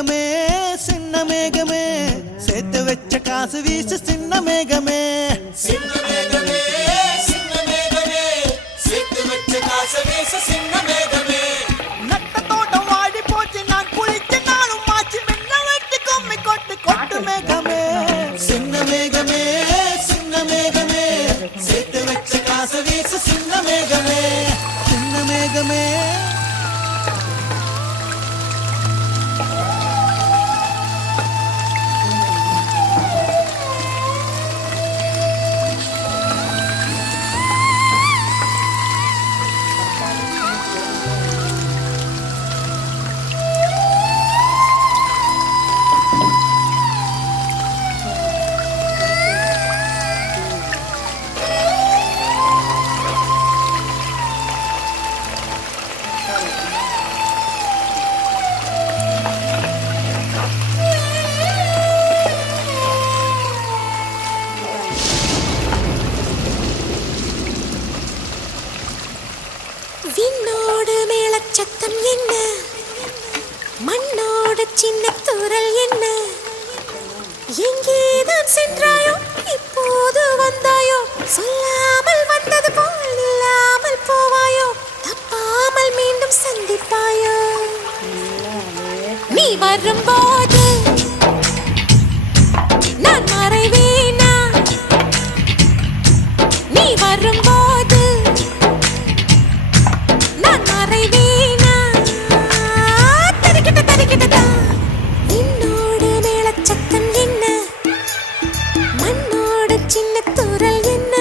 மேகமே சின்ன மேகமே சேர்த்து வச்ச காசு வீசு சின்ன மேகமே சின்ன மேகமே சின்ன மேகமே சேர்த்து வச்ச காசு வீசு சின்ன மேகமே நட்ட தோட்டம் வாடி போச்சு நான் குளிச்ச நாளும் மாச்சு மின்ன வெட்டி கும்மி கொட்டு கொட்டு மேகமே சின்ன மேகமே சின்ன மேகமே சேர்த்து வச்ச காசு வீசு சின்ன மேகமே சின்ன மேகமே விண்ணோடு மேளச்சத்தம் என்ன மண்ணோடு சின்ன தூரல் என்ன எங்கேதான் சென்றாயோ இப்போது வந்தாயோ சொல்லாமல் வந்தது போல் இல்லாமல் போவாயோ தப்பாமல் மீண்டும் சந்திப்பாயோ நீ வரும்போது நான் மறைவேனா நீ வரும்போது நான் மறைவேனா தரிக்கிட்ட தரிக்கிட்டதா என்னோடு மேளச்சத்தம் என்ன மண்ணோடு சின்ன தூரல் என்ன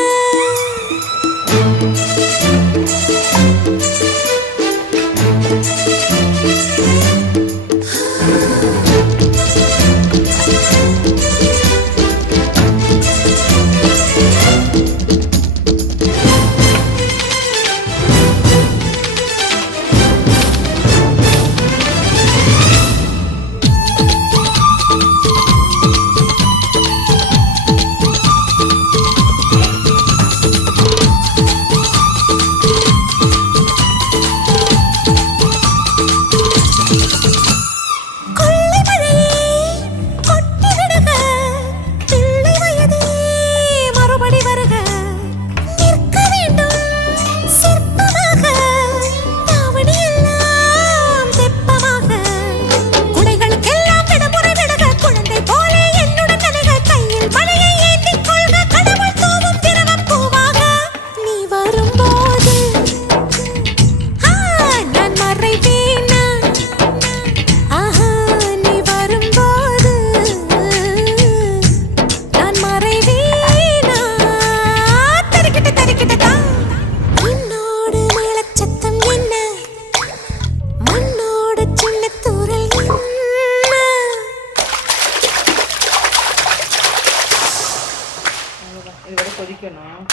கொதிக்கணும்